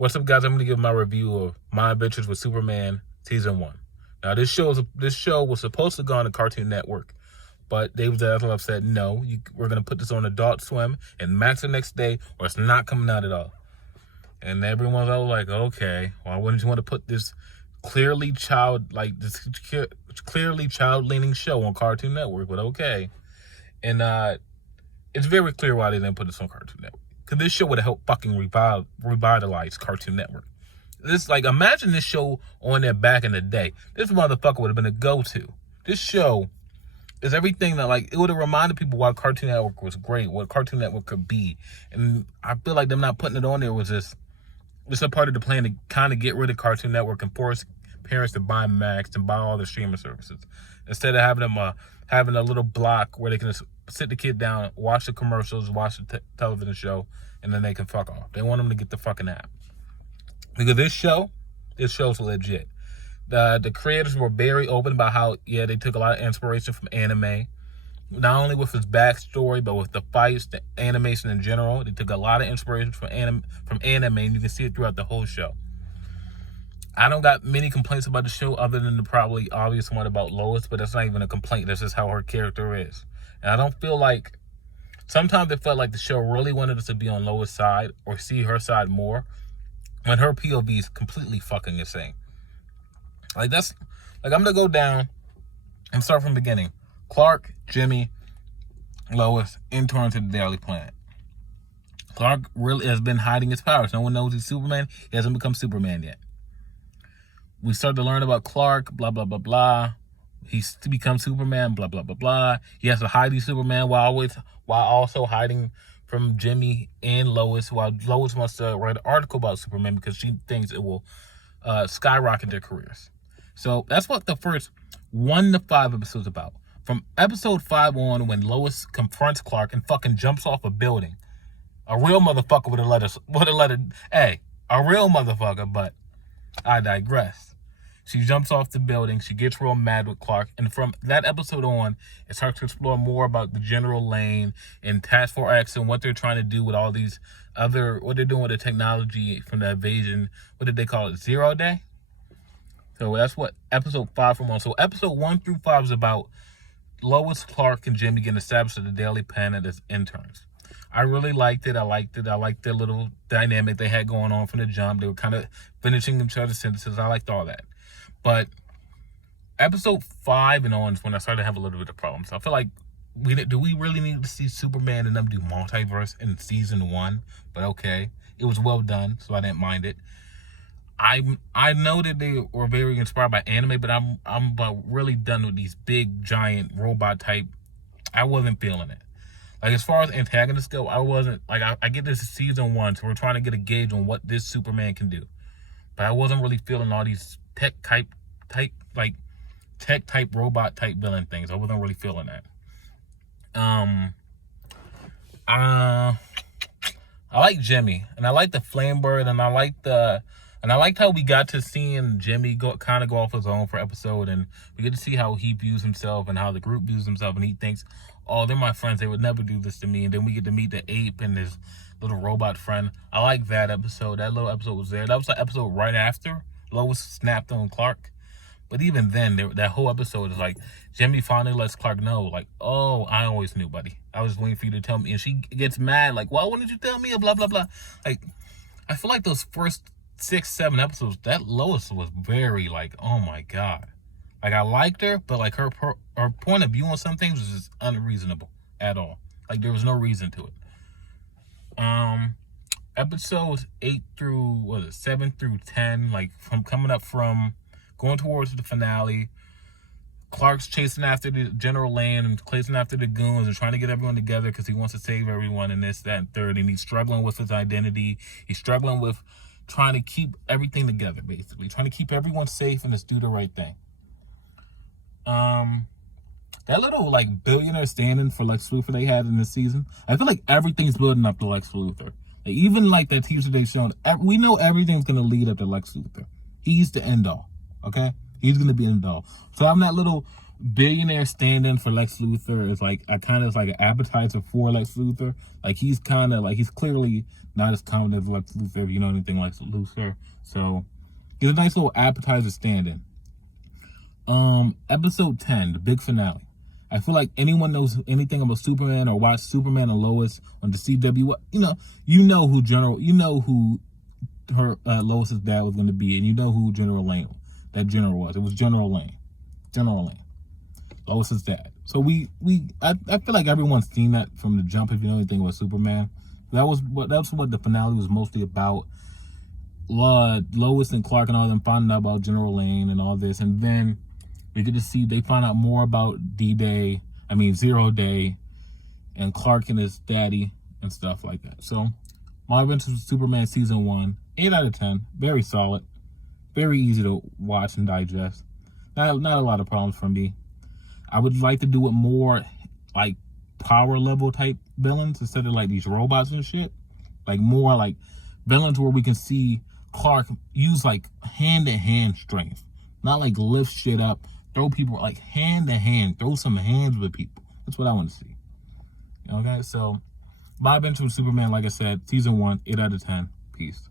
What's up, guys? I'm going to give my review of My Adventures with Superman Season 1. Now, this show was supposed to go on the Cartoon Network, but David Zaslav said, no, we're going to put this on Adult Swim and Max the next day, or it's not coming out at all. And everyone's all like, okay, why wouldn't you want to put this clearly child-leaning show on Cartoon Network? But okay. And it's very clear why they didn't put this on Cartoon Network. Because this show would have helped fucking revitalize Cartoon Network. Imagine this show on there back in the day. This motherfucker would have been a go-to. This show is everything that, it would have reminded people why Cartoon Network was great, what Cartoon Network could be. And I feel like them not putting it on there was just a part of the plan to kind of get rid of Cartoon Network and force parents to buy Max and buy all the streaming services. Instead of having them having a little block where they can just sit the kid down, watch the commercials, watch the television show, and then they can fuck off. They want them to get the fucking app. Because this show's legit. The creators were very open about how, they took a lot of inspiration from anime. Not only with his backstory, but with the fights, the animation in general. They took a lot of inspiration from anime, and you can see it throughout the whole show. I don't got many complaints about the show other than the probably obvious one about Lois, but that's not even a complaint. That's just how her character is. And I don't feel like... Sometimes it felt like the show really wanted us to be on Lois' side or see her side more when her POV is completely fucking insane. I'm going to go down and start from the beginning. Clark, Jimmy, Lois, intern to the Daily Planet. Clark really has been hiding his powers. No one knows he's Superman. He hasn't become Superman yet. We start to learn about Clark, blah, blah, blah, blah. He's to become Superman, blah, blah, blah, blah. He has to hide he's Superman while also hiding from Jimmy and Lois, while Lois wants to write an article about Superman because she thinks it will skyrocket their careers. So that's what the first 1 to 5 episodes about. From episode 5 on, when Lois confronts Clark and fucking jumps off a building, a real motherfucker would have let her, a real motherfucker, but I digress. She jumps off the building, she gets real mad with Clark, and from that episode on, it starts to explore more about the General Lane and Task Force X and what they're trying to do with all these what they're doing with the technology from the invasion. What did they call it? 0 Day? So that's what episode 5 from on. So episode 1 through 5 is about Lois, Clark, and Jimmy getting established at the Daily Planet as interns. I really liked it. I liked the little dynamic they had going on from the jump. They were kind of finishing each other's sentences. I liked all that. But episode 5 and on is when I started to have a little bit of problems. I feel like, do we really need to see Superman and them do multiverse in season 1? But okay, it was well done, so I didn't mind it. I know that they were very inspired by anime, but I'm about really done with these big, giant, robot type. I wasn't feeling it. As far as antagonists go, I wasn't, I get this season 1, so we're trying to get a gauge on what this Superman can do. But I wasn't really feeling all these tech type robot type villain things. I wasn't really feeling that. I like Jimmy, and I like the Flame Bird, and I liked how we got to seeing Jimmy go off his own for episode, and we get to see how he views himself and how the group views himself, and he thinks, oh, they're my friends, they would never do this to me. And then we get to meet the ape and his little robot friend. I like that episode. That little episode was there. That was the episode right after Lois snapped on Clark. But even then, that whole episode is Jimmy finally lets Clark know, oh, I always knew, buddy. I was waiting for you to tell me. And she gets mad, why wouldn't you tell me? Blah, blah, blah. I feel like those first 6, 7 episodes, that Lois was very oh my God. I liked her, but her point of view on some things was just unreasonable at all. There was no reason to it. Episodes 7 through 10, from coming up from going towards the finale, Clark's chasing after the General Lane and chasing after the goons and trying to get everyone together because he wants to save everyone and this, that, and third. And he's struggling with his identity. He's struggling with trying to keep everything together, basically. Trying to keep everyone safe and just do the right thing. That little billionaire stand-in for Lex Luthor they had in this season, I feel like everything's building up to Lex Luthor. Even that teaser they showed, we know everything's gonna lead up to Lex Luthor. He's the end all, okay? He's gonna be end all. So having that little billionaire stand-in for Lex Luthor is like like an appetizer for Lex Luthor. Like he's clearly not as competent as Lex Luthor, if you know anything like Luthor. So he's a nice little appetizer stand-in. Episode 10, the big finale. I feel like anyone knows anything about Superman or watched Superman and Lois on the CW, you know who her Lois's dad was going to be, and you know who that general was. It was General Lane. Lois's dad. So I feel like everyone's seen that from the jump. If you know anything about Superman, that's what the finale was mostly about. Lois and Clark and all them finding out about General Lane and all this, and then we get to see they find out more about Zero Day, and Clark and his daddy and stuff like that. So, My Adventures with Superman season 1, 8 out of 10, very solid, very easy to watch and digest. Not a lot of problems for me. I would like to do it more like power level type villains instead of like these robots and shit. Like more like villains where we can see Clark use like hand-to-hand strength, not like lift shit up, throw people like hand-to-hand, throw some hands with people. That's what I want to see. Okay, so My Adventures with Superman, like I said, season 1, 8 out of 10. Peace.